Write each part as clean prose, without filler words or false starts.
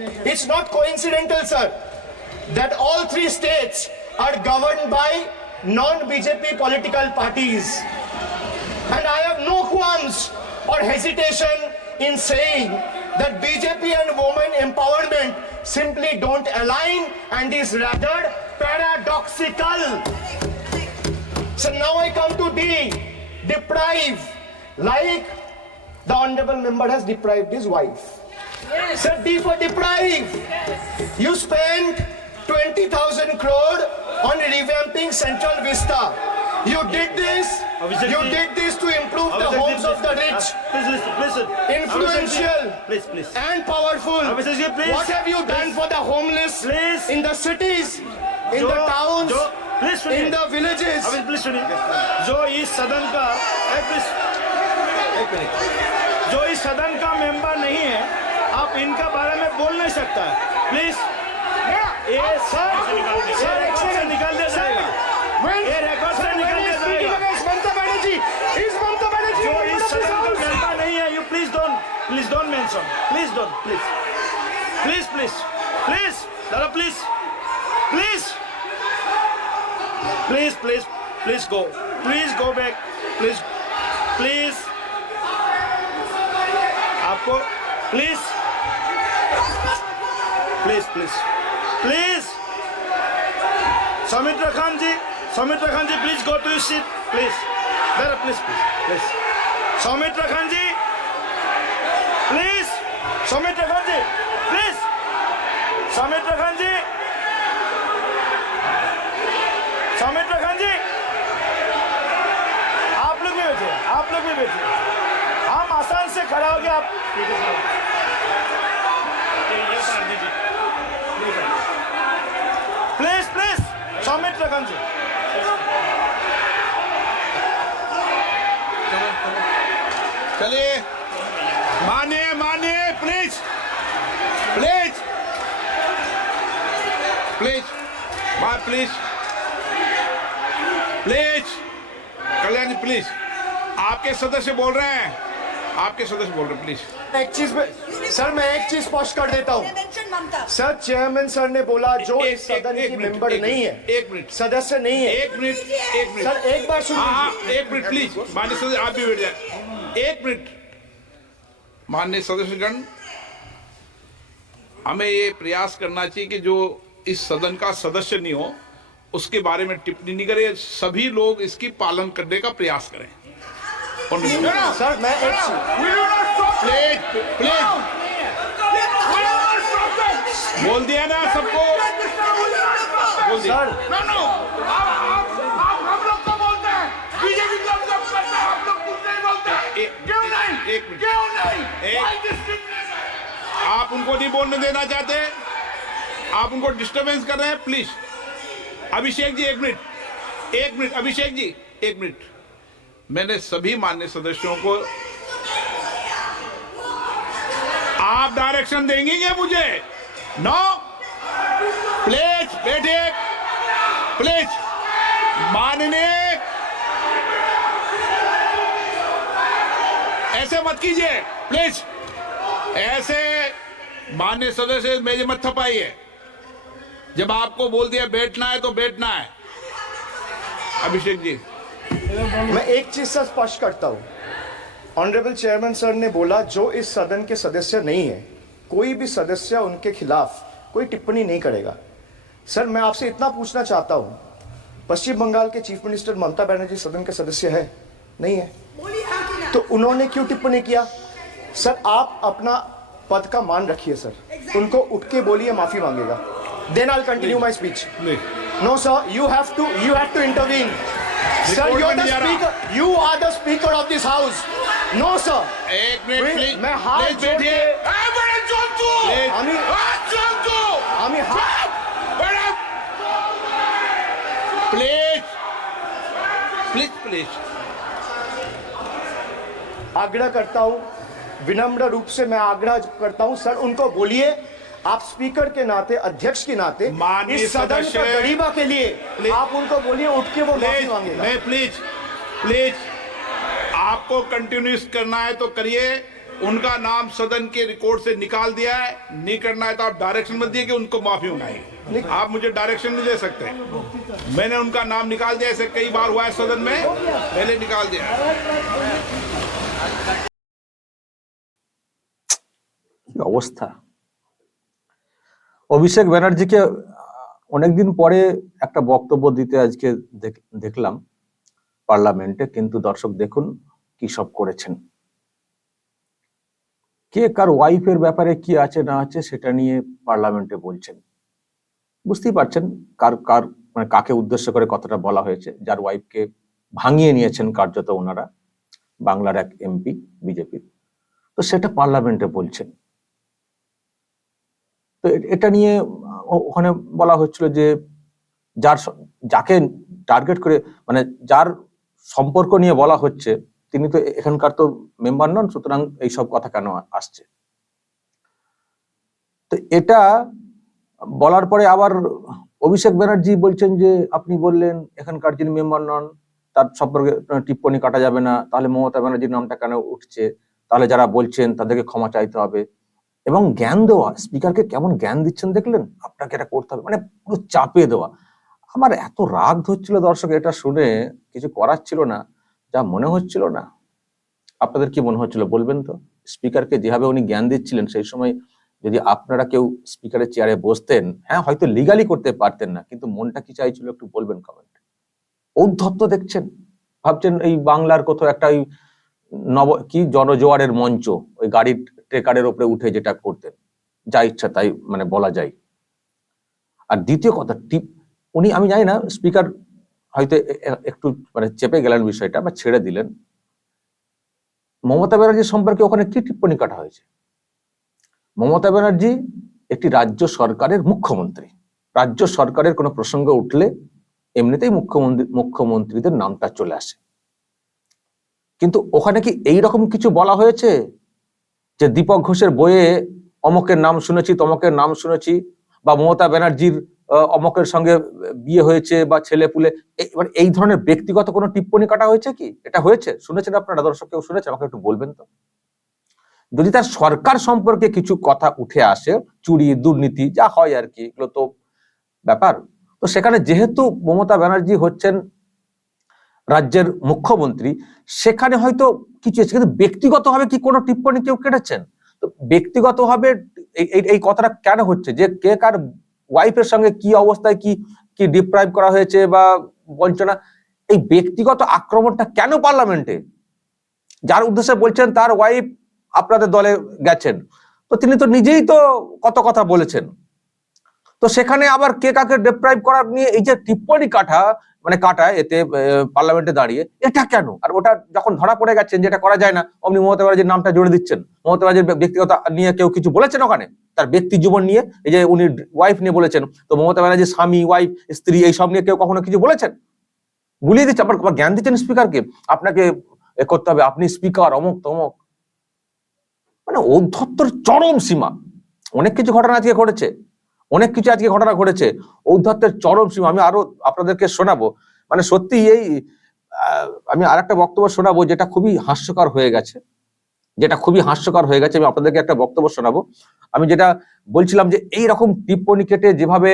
It's not coincidental, sir, that all three states are governed by non-BJP political parties. And I have no qualms or hesitation in saying that BJP and women empowerment simply don't align and is rather paradoxical. So now I come to D, deprive, like the honorable member has deprived his wife. Sir, D for deprive. You spent 20,000 crore on revamping Central Vista. You did this. You did this to improve the homes of the rich, Please listen. influential, Please. and powerful. Please. What have you done for the homeless Please. in the cities, in the towns, please सुनिए, in the villages? अभी please सुनिए, जो इस सदन का एक minute, जो इस सदन का मेंबर नहीं है, आप इनका बारे में बोल नहीं सकता है, प्लीज। ये सर रिकॉर्ड से निकाल दिया जाएगा, ये रिकॉर्ड से निकाल दिया जाएगा। जो इस सदन का मेंबर नहीं है, you please don't mention, please दादा प्लीज go back, please आपको please Soumitra Khan ji please go to seat, please Soumitra Khan ji please आप लोग भी बैठे, हम आसान से खड़ा हो गया। आप प्लीज सौमित्र खान जी, चलिए मानिए प्लीज कल्याण जी प्लीज, आपके सदस्य बोल रहे हैं, प्लीज। एक चीज में सर, मैं एक चीज स्पष्ट कर देता हूँ सर, चेयरमैन सर ने बोला जो इस सदन की मेंबर नहीं है, एक मिनट, सदस्य नहीं है। एक मिनट सर एक बार सुनिए। हाँ, एक मिनट प्लीज, माननीय सदस्य आप भी बैठ जाए, एक मिनट। माननीय सदस्यगण, हमें ये प्रयास करना चाहिए कि जो इस सदन का सदस्य नहीं हो उसके बारे में टिप्पणी नहीं करे, सभी लोग इसकी पालन करने का प्रयास करें। सर मैं एक प्लीज बोल दिया ना सबको, बोल दिया। सर हम लोग तो बोलते हैं, बीजेपी जब करता है हम लोग कुछ नहीं बोलते, क्यों नहीं? एक मिनट, क्यों नहीं? आप उनको नहीं बोलने देना चाहते, आप उनको डिस्टर्बेंस कर रहे हैं, प्लीज। अभिषेक जी एक मिनट, अभिषेक जी एक मिनट। मैंने सभी माननीय सदस्यों को, आप डायरेक्शन देंगे क्या मुझे? नो, प्लीज बैठिए, प्लीज। माननीय, ऐसे मत कीजिए प्लीज, ऐसे माननीय सदस्य मेरे मत थपाइए। जब आपको बोल दिया बैठना है तो बैठना है। अभिषेक जी, मैं एक चीज से स्पष्ट करता हूँ, ऑनरेबल चेयरमैन सर ने बोला जो इस सदन के सदस्य नहीं है, कोई भी सदस्य उनके खिलाफ कोई टिप्पणी नहीं करेगा। सर मैं आपसे इतना पूछना चाहता हूँ, पश्चिम बंगाल के चीफ मिनिस्टर ममता बनर्जी सदन के सदस्य है? नहीं है, तो उन्होंने क्यों टिप्पणी किया? सर आप अपना पद का मान रखिए सर, उनको उठ के बोलिए माफी मांगेगा, then I continue my speech. No sir, you have to intervene. Sir, you are the speaker of this house. No sir. एक मिनट प्लीज, मैं हाथ जोड़ के प्लीज आग्रह करता हूं, विनम्र रूप से मैं आग्रह करता हूं सर, उनको बोलिए आप स्पीकर के नाते, अध्यक्ष के नाते, इस सदन का गरिमा के लिए आप उनको बोलिए उठ के वो माफी मांगेगा। प्लीज आपको कंटिन्यूस करना है तो करिए, उनका नाम सदन के रिकॉर्ड से निकाल दिया है। नहीं करना है तो आप डायरेक्शन मत दिए कि उनको माफी मंगाएंगे। आप मुझे डायरेक्शन नहीं दे सकते। मैंने उनका नाम निकाल दिया, ऐसे कई बार हुआ है सदन में, पहले निकाल दिया है। কি অবস্থা। অভিষেক ব্যানার্জিকে অনেকদিন পরে একটা বক্তব্য দিতে আজকে দেখলাম পার্লামেন্টে, কিন্তু দর্শক দেখুন কি সব করেছেন। কে কার ওয়াইফের ব্যাপারে কি আছে না আছে সেটা নিয়ে পার্লামেন্টে বলছেন। বুঝতেই পারছেন কার কার মানে কাকে উদ্দেশ্য করে কথাটা বলা হয়েছে। যার ওয়াইফকে ভাঙিয়ে নিয়েছেন কার্যত ওনারা, বাংলার এক এমপি বিজেপির, তো সেটা পার্লামেন্টে বলছেন। তো এটা নিয়ে ওখানে বলা হচ্ছিল যে যাকে টার্গেট করে মানে যার সম্পর্ক নিয়ে বলা হচ্ছে তিনি তো এখানকার তো মেম্বার নন, সুতরাং এইসব কথা কেন আসছে। তো এটা বলার পরে আবার অভিষেক ব্যানার্জি বলছেন যে আপনি বললেন এখানকার যিনি মেম্বার নন তার সম্পর্কে টিপ্পনি কাটা যাবে না, তাহলে মমতা ব্যানার্জির নামটা কেন উঠছে, তাহলে যারা বলছেন তাদেরকে ক্ষমা চাইতে হবে, এবং জ্ঞান দেওয়া। স্পিকারকে কেমন জ্ঞান দিচ্ছেন দেখলেন, আপনাকে এটা করতে হবে, মানে পুরো চাপিয়ে দেওয়া। আমার এত রাগ ধরছিল দর্শক, এটা শুনে কিছু করার ছিল না, যা মনে হচ্ছিল না। আপনাদের কি মনে হচ্ছিল বলবেন তো? স্পিকারকে যেভাবে উনি জ্ঞান দিচ্ছিলেন, সেই সময় যদি আপনারা কেউ স্পিকারের চেয়ারে বসতেন, হ্যাঁ হয়তো লিগালি করতে পারতেন না, কিন্তু মনটা কি চাইছিল একটু বলবেন কমেন্ট। ঔদ্ধত্য দেখছেন, ভাবছেন এই বাংলার কোথাও একটা ওই জনজোয়ারের মঞ্চ, ওই গাড়ির ট্রেকারের উপরে উঠে যেটা করতেন, যা ইচ্ছা তাই মানে বলা যায়। আর দ্বিতীয় কথা, উনি আমি জানি না স্পিকার হয়তো একটু মানে চেপে গেলেন বিষয়টা বা ছেড়ে দিলেন। মমতা ব্যানার্জি সম্পর্কে ওখানে কি টিপ্পনি কাটা হয়েছে? মমতা ব্যানার্জি একটি রাজ্য সরকারের মুখ্যমন্ত্রী। রাজ্য সরকারের কোনো প্রসঙ্গ উঠলে এমনিতেই মুখ্যমন্ত্রীদের নামটা চলে আসে, কিন্তু ওখানে কি এইরকম কিছু বলা হয়েছে যে দীপক ঘোষের বইয়ে অমকের নাম শুনেছি, তমকের নাম শুনেছি, বা মমতা ব্যানার্জির অমকের সঙ্গে বিয়ে হয়েছে বা ছেলে পুলে, এই ধরনের ব্যক্তিগত কোনো টিপ্পনি কাটা হয়েছে কি? এটা হয়েছে? শুনেছেন আপনারা? দর্শক কেউ শুনেছেন? আমাকে একটু বলবেন তো। যদি তার সরকার সম্পর্কে কিছু কথা উঠে আসে, চুরি দুর্নীতি যা হয় আর কি, এগুলো তো ব্যাপার। তো সেখানে যেহেতু মমতা ব্যানার্জি হচ্ছেন রাজ্যের মুখ্যমন্ত্রী, সেখানে হয়তো কিছু আছে, কিন্তু ব্যক্তিগতভাবে কি কোনো টিপ্পনি কেউ কেটেছেন? তো ব্যক্তিগতভাবে এই কথাটা কেন হচ্ছে যে কে কার ওয়াইফের সঙ্গে কি অবস্থায় কি কি ডিপ্রাইভ করা হয়েছে বা বঞ্চনা, এই ব্যক্তিগত আক্রমণটা কেন পার্লামেন্টে? যার উদ্দেশ্যে বলছেন তার ওয়াইফ আপনাদের দলে গেছেন, তো তিনি তো নিজেই তো কত কথা বলেছেন। তো সেখানে আবার কে কাকে ডিপ্রাইভ করার নিয়ে এই যে টিপ্পনি কাটা এতে পার্লামেন্টে দাঁড়িয়ে, এটা কেন? আর ওটা যখন ধরা পড়ে গেছেন যেটা করা যায় না, অমনি মমতা ব্যানার্জির নামটা জুড়ে দিচ্ছেন। মমতা ব্যানার্জির ব্যক্তিগত নিয়ে কেউ কিছু বলেছেন ওখানে? তার ব্যক্তি জীবন নিয়ে, এই যে উনি ওয়াইফ নিয়ে বলেছেন, তো মমতা ব্যানার্জির স্বামী, ওয়াইফ, স্ত্রী এইসব নিয়ে কেউ কখনো কিছু বলেছেন? গুলিয়ে দিচ্ছে, আবার জ্ঞান দিচ্ছেন স্পিকারকে, আপনাকে করতে হবে, আপনি স্পিকার, অমুক তমক। মানে ঔদ্ধত্যের চরম সীমা। অনেক কিছু ঘটনা আজকে ঘটেছে, ঔদ্ধত্যের চরম সীমা। আমি আরো আপনাদেরকে শোনাবো, মানে সত্যি আমি আর একটা বক্তব্য শোনাবো যেটা খুবই হাস্যকর হয়ে গেছে। আমি আপনাদেরকে একটা বক্তব্য শোনাবো। আমি যেটা বলছিলাম যে এইরকম টিপ্পনি কেটে যেভাবে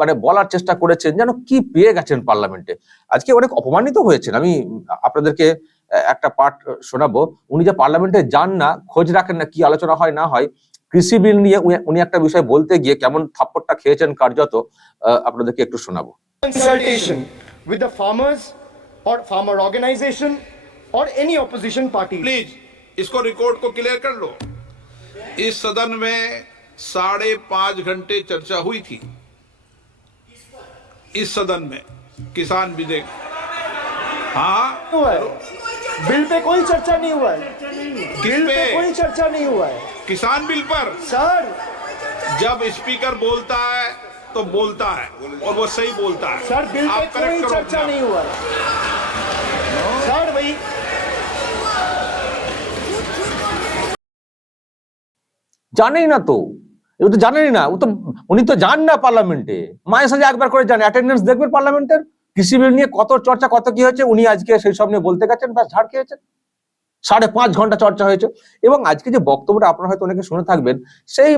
মানে বলার চেষ্টা করেছেন, যেন কি পেয়ে গেছেন পার্লামেন্টে। আজকে অনেক অপমানিত হয়েছেন। আমি আপনাদেরকে একটা পাঠ শোনাবো। উনি যে পার্লামেন্টে যান না, খোঁজ রাখেন না কি আলোচনা হয় না হয়, কৃষি বিল নিয়ে উনি একটা বিষয় বলতে গিয়ে কেমন থাপ্পড়টা খেয়েছেন কার্যত, আপনাদেরকে একটু শোনাবো। Consultation with the farmers or farmer organization or any opposition party. Please इसको रिकॉर्ड को क्लियर कर लो। इस सदन में 5.5 घंटे चर्चा हुई थी। इस सदन में किसान विधेयक, हाँ हुआ है बिल पे कोई चर्चा नहीं हुआ है, बिल पे कोई चर्चा नहीं हुआ है किसान बिल पर। सर जब स्पीकर बोलता है तो बोलता है और वो सही बोलता है। सर बिल पे आप कोई करेक्ट करो चर्चा अपना। नहीं हुआ है सर। भाई জানেই না তো, ও তো জানেনই না, উনি তো যান না পার্লামেন্টে। মায়ের সাথে একবার করে যান, অ্যাটেন্ডেন্স দেখবেন পার্লামেন্টের। কৃষি বিল নিয়ে কত চর্চা, কত কি হয়েছে, উনি আজকে সেই সব নিয়ে বলতে গেছেন, ব্যাস ঝাড় খেয়েছেন। 5.5 ঘন্টা চর্চা হয়েছে। এবং আজকে যে বক্তব্যটা আপনারা হয়তো অনেকে শুনে থাকবেন, সেই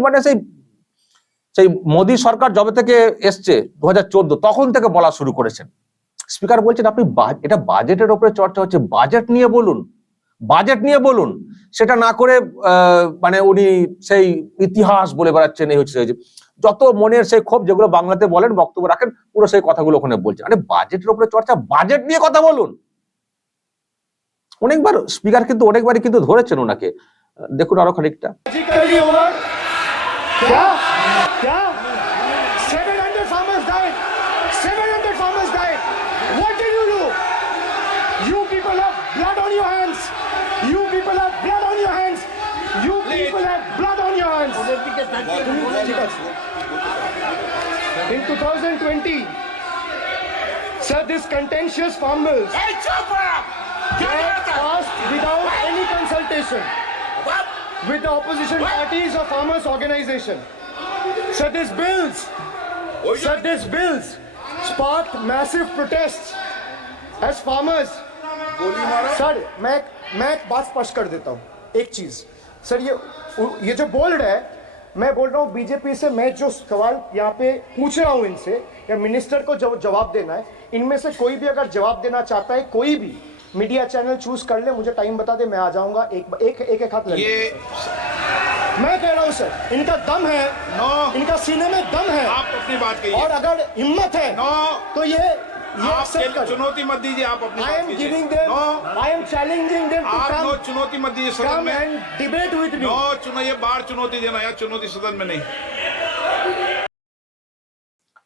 সেই মোদী সরকার যবে থেকে এসছে 2014 তখন থেকে বলা শুরু করেছেন। স্পিকার বলছেন আপনি এটা বাজেটের উপরে চর্চা হচ্ছে, বাজেট নিয়ে বলুন, সেটা না করে উনি সেই ইতিহাস বলে বেড়াচ্ছেন। এই হচ্ছে যত মনের সেই ক্ষোভ যেগুলো বাংলাতে বলেন, বক্তব্য রাখেন, পুরো সেই কথাগুলো ওখানে বলছেন। আরে বাজেটের উপরে চর্চা, বাজেট নিয়ে কথা বলুন। অনেকবার স্পিকার কিন্তু অনেকবারই কিন্তু ধরেছেন ওনাকে। দেখুন আরো খানিকটা। 700 farmers died. 700 farmers died. What did you do? You people have blood on your hands. You people have blood on your hands. You people have blood on your hands. In 2020, sir, this contentious farmers were passed without any consultation with the opposition parties or farmers organization. So these bills sparked massive protests as farmers. Sir मैं एक बात स्पष्ट कर देता हूँ, एक चीज sir, ये जो बोल रहा है, मैं बोल रहा हूँ बीजेपी से, मैं जो सवाल यहाँ पे पूछ रहा हूँ इनसे, या मिनिस्टर को जवाब देना है, इनमें से कोई भी अगर जवाब देना चाहता है, कोई भी मीडिया चैनल चूज कर ले, मुझे टाइम बता दे, मैं आ जाऊंगा। एक हाथ लगे। मैं कह रहा हूं सर, इनका दम है, इनका सीने में दम है, आप अपनी बात कहिए, और अगर हिम्मत है तो ये आप चुनौती मत दीजिए, आप अपनी I am giving them, I am challenging them to आप कम, चुनौती मत दीजिए सदन में, एंड डिबेट विद मी। ये बाहर चुनौती देना, या चुनौती सदन में नहीं।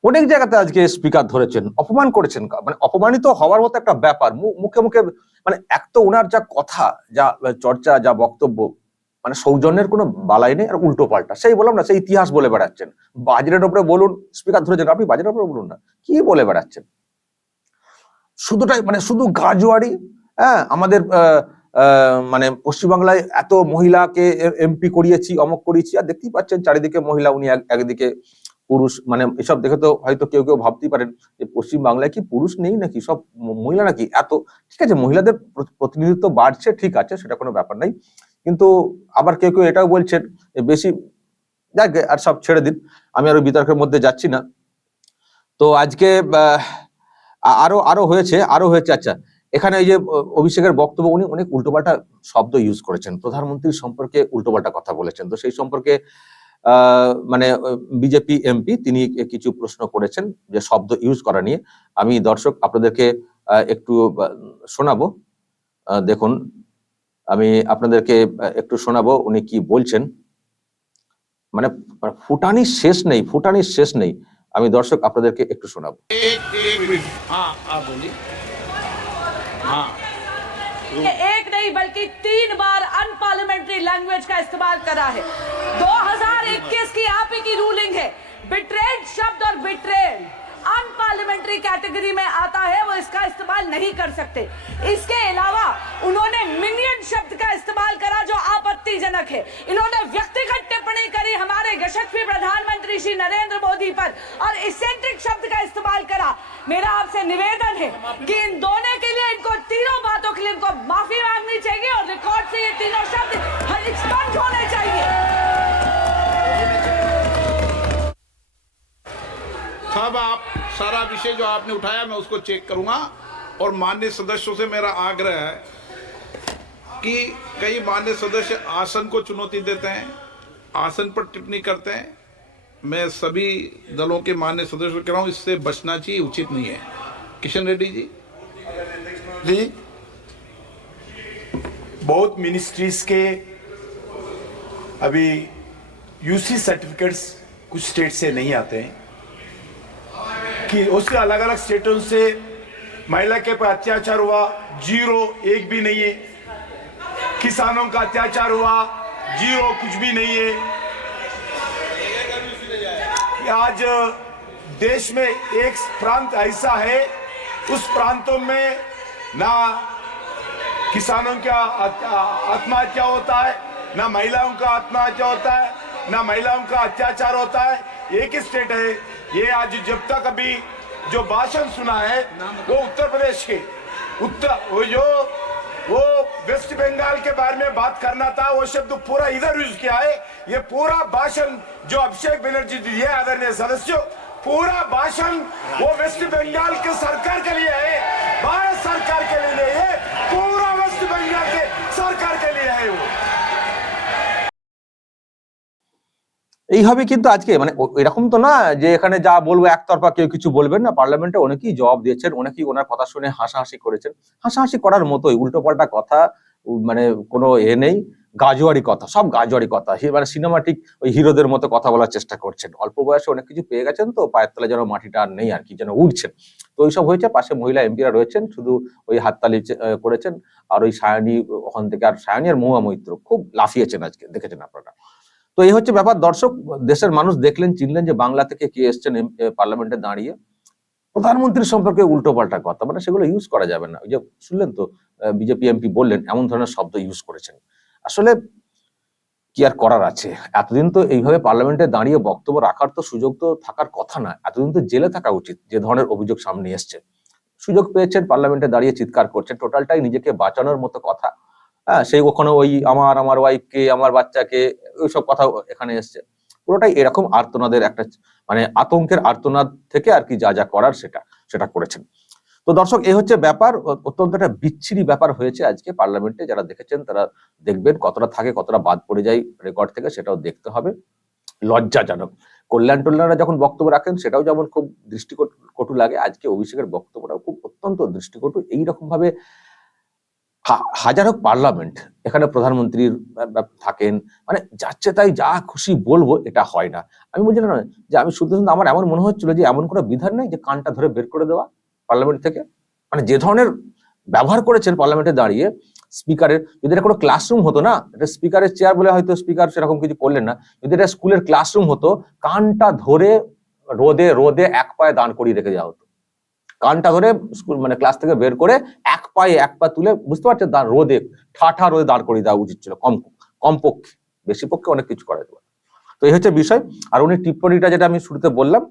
অনেক জায়গাতে আজকে স্পিকার ধরেছেন, অপমান করেছেন, অপমানিত হওয়ার মতো একটা ব্যাপার। মুখে মুখে এক তো ওনার যা কথা, যা চর্চা, যা বক্তব্য, সৌজন্যের কোনো বালাই নেই, আর উল্টো পাল্টা সেই বললাম না, সেই ইতিহাস বলে বেড়াচ্ছেন। বাজেটের উপরে বলুন, স্পিকার ধরেছেন, আপনি বাজেটের উপরে বলুন না, কি বলে বেড়াচ্ছেন শুধুটাই, শুধু গাজোয়ারি। হ্যাঁ, আমাদের পশ্চিমবাংলায় এত মহিলাকে এমপি করিয়েছি, অমক করিয়েছি, আর দেখতেই পাচ্ছেন চারিদিকে মহিলা, উনি একদিকে পুরুষ। এসব দেখে তো হয়তো কেউ কেউ ভাবতেই পারেন যে পশ্চিম বাংলায় কি পুরুষ নেই নাকি, সব মহিলা নাকি এত। ঠিক আছে, মহিলাদের প্রতিনিধিত্ব বাড়ছে, ঠিক আছে, সেটা কোনো ব্যাপার নাই, কিন্তু আবার কেউ কেউ এটাও বলছেন বেশি, যাক আর সব ছেড়ে দিন, আমি আরো বিতর্কের মধ্যে যাচ্ছি না। তো আজকে আরো হয়েছে। আচ্ছা, এখানে এই যে অভিষেকের বক্তব্য, উনি অনেক উল্টোপাল্টা শব্দ ইউজ করেছেন, প্রধানমন্ত্রীর সম্পর্কে উল্টোপাল্টা কথা বলেছেন। তো সেই সম্পর্কে বিজেপি এমপি তিনি কিছু প্রশ্ন করেছেন যে শব্দ ইউজ করা নিয়ে। আমি দর্শক আপনাদেরকে একটু শোনাবো, দেখুন আমি আপনাদেরকে একটু শোনাবো উনি কি বলছেন। ফুটানির শেষ নেই। আমি দর্শক আপনাদেরকে একটু শোনাবো। एक नहीं बल्कि 3 बार अनपार्लियामेंट्री लैंग्वेज का इस्तेमाल करा है। 2021 की आप ही की रूलिंग है, बिट्रेड शब्द और बिट्रेड अनपार्लियामेंट्री कैटेगरी में आता है, वो इसका इस्तेमाल नहीं कर सकते। इसके अलावा उन्होंने मिनियन शब्द का इस्तेमाल करा जो आपत्तिजनक है। इन्होंने व्यक्तिगत टिप्पणी करी हमारे यशस्वी प्रधानमंत्री श्री नरेंद्र मोदी पर, और इसेंट्रिक शब्द का इस्तेमाल करा। मेरा आपसे निवेदन है कि इन दोनों के लिए, इनको तीनों बातों के लिए इनको माफी मांगनी चाहिए, और रिकॉर्ड से ये तीनों शब्द एक्सपंज होने चाहिए। साहब, आप सारा विषय जो आपने उठाया मैं उसको चेक करूंगा, और माननीय सदस्यों से मेरा आग्रह है कि कई माननीय सदस्य आसन को चुनौती देते हैं, आसन पर टिप्पणी करते हैं। मैं सभी दलों के माननीय सदस्यों को कह रहा हूं, इससे बचना चाहिए, उचित नहीं है। किशन रेड्डी जी। बहुत मिनिस्ट्रीज के अभी यूसी सर्टिफिकेट्स कुछ स्टेट से नहीं आते हैं, कि उससे अलग अलग स्टेटों से महिला के पर अत्याचार हुआ, 0 एक भी नहीं है। किसानों का अत्याचार हुआ, 0 कुछ भी नहीं है। आज देश में एक प्रांत ऐसा है, उस प्रांतों में ना किसानों का आत्महत्या होता है, ना महिलाओं का आत्महत्या होता है, ना महिलाओं का अत्याचार होता है। एक ही स्टेट है ये। आज जब तक अभी जो भाषण सुना है वो उत्तर प्रदेश के वो वेस्ट बंगाल के बारे में बात करना था, वो शब्द पूरा इधर यूज किया है। ये पूरा भाषण जो अभिषेक बनर्जी दिए आदरणीय सदस्यों, पूरा भाषण वो वेस्ट बंगाल के सरकार के लिए है, भारत सरकार के लिए नहीं है, पूरा वेस्ट बंगाल के सरकार के लिए है वो। এইভাবে কিন্তু আজকে মানে এরকম তো না যে এখানে যা বলবো একতরফা কেউ কিছু বলবেন না, পার্লামেন্টে অনেকেই জবাব দিয়েছেন, অনেকেই ওনার কথা শুনে হাসাহাসি করেছেন, হাসাহাসি করার মতোই, উল্টোপাল্টা কথা, মানে কোনো নেই, গাজোয়ারি কথা, সব গাজোয়ারি কথা, মানে সিনেমাটিক ওই হিরোদের মতো কথা বলার চেষ্টা করছেন। অল্প বয়সে অনেক কিছু পেয়ে গেছেন তো পায়ের তলায় যেন মাটিটা আর নেই আর কি, যেন উঠছেন। তো ওইসব হয়েছে, পাশে মহিলা এমপিরা রয়েছেন, শুধু ওই হাততালি করেছেন। আর ওই সায়নী ওখান থেকে, আর সায়নী আর মহুয়া মৈত্র খুব লাফিয়েছেন আজকে, দেখেছেন আপনারা। তো এই হচ্ছে ব্যাপার দর্শক, দেশের মানুষ দেখলেন, চিনলেন যে বাংলা থেকে কে এসছেন পার্লামেন্টে দাঁড়িয়ে, প্রধানমন্ত্রী সম্পর্কে উল্টো পাল্টা কথা, মানে সেগুলো ইউজ করা যাবে না। ওই যে শুনলেন তো বিজেপি এমপি বললেন, এমন ধরনের শব্দ ইউজ করেছেন। আসলে কি আর করার আছে, এতদিন তো এইভাবে পার্লামেন্টে দাঁড়িয়ে বক্তব্য রাখার তো সুযোগ তো থাকার কথা না, এতদিন তো জেলে থাকা উচিত। যে ধরনের অভিযোগ সামনে এসছে, সুযোগ পেয়েছেন, পার্লামেন্টে দাঁড়িয়ে চিৎকার করছেন, টোটালটাই নিজেকে বাঁচানোর মতো কথা। হ্যাঁ, সেই ওখানে ওই আমার ওয়াইফকে, আমার বাচ্চাকে, ওইসব কথা এখানে এসছে, পুরোটাই এরকম আর্তনাদের একটা, মানে আতঙ্কের আর্তনাদ থেকে আর কি যা যা করার সেটা করেছেন। তো দর্শক, এই হচ্ছে ব্যাপার, অত্যন্ত একটা বিচ্ছিরি ব্যাপার হয়েছে আজকে পার্লামেন্টে। যারা দেখেছেন তারা দেখবেন, কতটা থাকে কতটা বাদ পড়ে যায় রেকর্ড থেকে সেটাও দেখতে হবে। লজ্জাজনক। কল্যাণরা যখন বক্তব্য রাখেন সেটাও যেমন খুব দৃষ্টিকটু লাগে, আজকে অভিষেকের বক্তব্যটাও খুব অত্যন্ত দৃষ্টিকটু। এইরকম ভাবে হাজার হোক পার্লামেন্ট, এখানে প্রধানমন্ত্রীর থাকেন, মানে যাচ্ছে তাই যা খুশি বলবো, এটা হয় না। আমি বলছি না যে আমি শুনতে আমার এমন মনে হচ্ছিল যে এমন কোনো বিধান নেই যে কানটা ধরে বের করে দেওয়া পার্লামেন্ট থেকে। মানে যে ধরনের ব্যবহার করেছেন পার্লামেন্টে দাঁড়িয়ে, স্পিকারের, যদি এটা কোনো ক্লাসরুম হতো না, এটা স্পিকারের চেয়ার বলে হয়তো স্পিকার সেরকম কিছু করলেন না, যদি এটা স্কুলের ক্লাসরুম হতো, কানটা ধরে রোদে এক পায়ে দাঁড় করিয়ে রেখে যাওয়া হতো। কানটা ধরে স্কুল মানে ক্লাস থেকে বের করে এক পা তুলে, বুঝতে পারছেন, রোদে ঠাঠা রোদে দাঁড় করিয়ে দেওয়া উচিত ছিল, কমপক্ষে, বেশি পক্ষে অনেক কিছু করা যেত। তো এই হচ্ছে বিষয়। আর উনি টিপ্পনিটা যেটা আমি শুরুতে বললাম,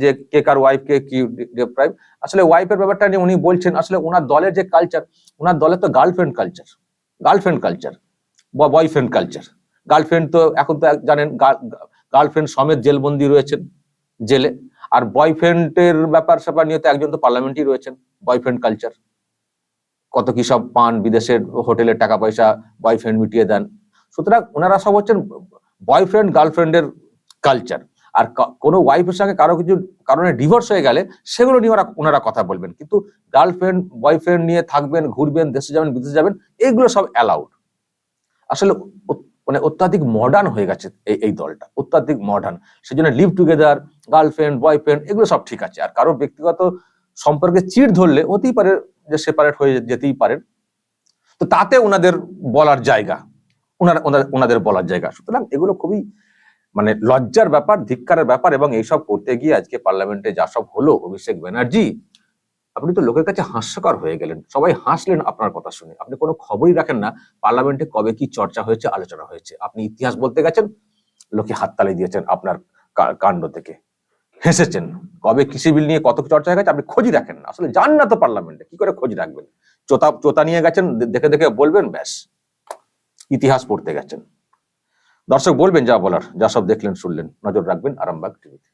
যে কে কার ওয়াইফকে কি ডিপ্রাইভ, আসলে ওয়াইফের ব্যাপারটা নিয়ে উনি বলছেন, আসলে ওনার দলের যে কালচার, ওনার দলের তো girlfriend culture, boyfriend culture. Girlfriend তো এখন তো জানেন, গার্লফ্রেন্ড সমেত জেলবন্দি রয়েছেন জেলে, আর বয়ফ্রেন্ডের ব্যাপার স্যাপার নিয়ে তো একজন তো পার্লামেন্টই রয়েছেন। বয়ফ্রেন্ড কালচার, কত কি সব পান, বিদেশের হোটেলের টাকা পয়সা বয়ফ্রেন্ড মিটিয়ে দেন। সুতরাং ওনারা সব হচ্ছেন বয়ফ্রেন্ড গার্লফ্রেন্ডের কালচার। আর কোনো ওয়াইফের সঙ্গে কারো কিছু কারণে ডিভোর্স হয়ে গেলে সেগুলো নিয়ে ওনারা কথা বলবেন, কিন্তু গার্লফ্রেন্ড বয়ফ্রেন্ড নিয়ে থাকবেন, ঘুরবেন, দেশে যাবেন, বিদেশে যাবেন, এইগুলো সব অ্যালাউড। আসলে মানে অত্যাধিক মডার্ন হয়ে গেছে এই দলটা, অত্যাধিক মডার্ন। সেই জন্য লিভ টুগেদার, গার্লফ্রেন্ড বয়ফ্রেন্ড এগুলো সব ঠিক আছে। আর কারো ব্যক্তিগত সম্পর্কে চিড় ধরলে হতেই পারে যে সেপারেট হয়ে যেতেই পারেন, তো তাতে ওনাদের বলার জায়গা, ওনাদের বলার জায়গা। সুতরাং এগুলো খুবই মানে লজ্জার ব্যাপার, ধিক্কারের ব্যাপার। এবং এইসব করতে গিয়ে আজকে পার্লামেন্টে যা সব হলো, অভিষেক ব্যানার্জি আপনি তো লোকের কাছে হাস্যকর হয়ে গেলেন, সবাই হাসলেন আপনার কথা শুনে। আপনি কোনো খবরই রাখেন না পার্লামেন্টে কবে কি চর্চা হয়েছে, আলোচনা হয়েছে। আপনি ইতিহাস বলতে গেছেন, লোকে হাততালি দিয়েছেন আপনার কাণ্ড থেকে, হেসেছেন। কবে কৃষি বিল নিয়ে কত চর্চা হয়ে গেছে আপনি খোঁজই রাখেন না, আসলে যান না তো পার্লামেন্টে, কি করে খোঁজ রাখবেন? চোতা নিয়ে গেছেন, দেখে দেখে বলবেন, ব্যাস ইতিহাস পড়তে গেছেন। দর্শক বলবেন যা বলার, যা সব দেখলেন শুনলেন, নজর রাখবেন আরামবাগ টিভিতে।